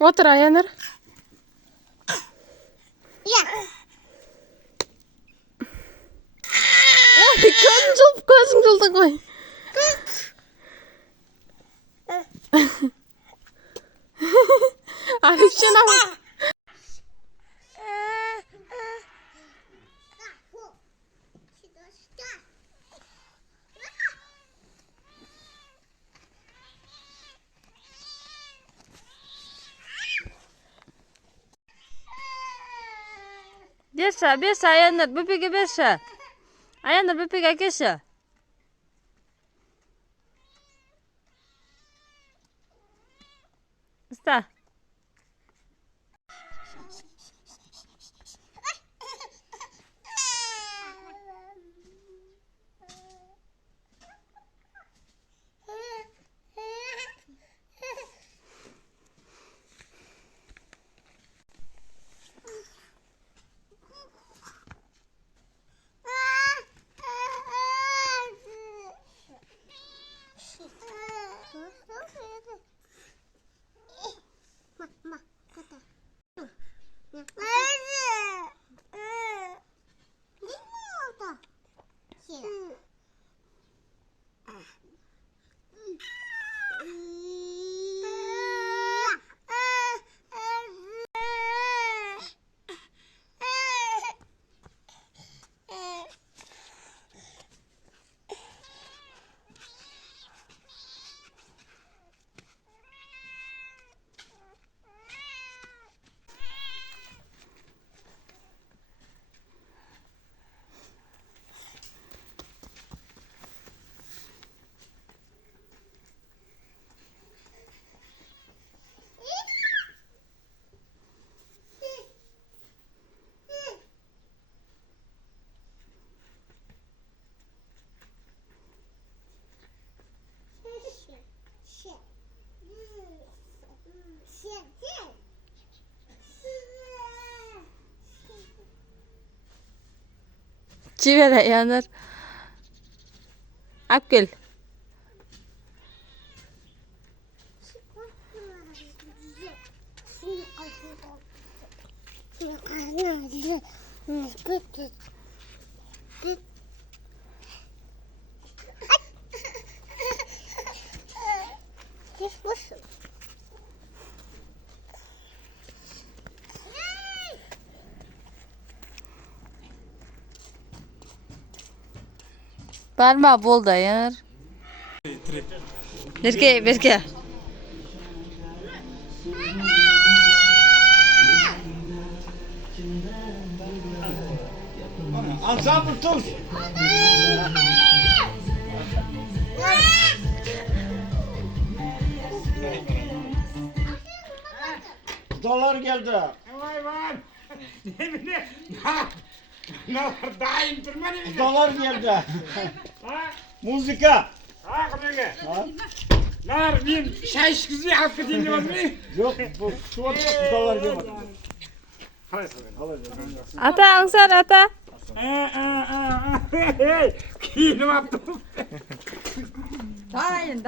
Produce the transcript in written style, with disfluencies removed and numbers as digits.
Otur Ayanur. Gözüm juldu koy. Arif şuna bak. Biasa Ayanur, bebek biasa. Ayanur bebek akesa. Está. Civer Ayanur. Akıl. Parma boldu Ayanur. Berke. Alsam tuz. Dolar geldi. Vay vay. Ne var? Daim durmanı mı? Dolar geldi. Ha? Müzika. Ha kırmızı. Ha? Ne var? Ben şaş kızı hakkı dinlemez mi? Yok bu şu an dolar geldi. Ata angsar ata. Hey, kilim yaptım. Daim.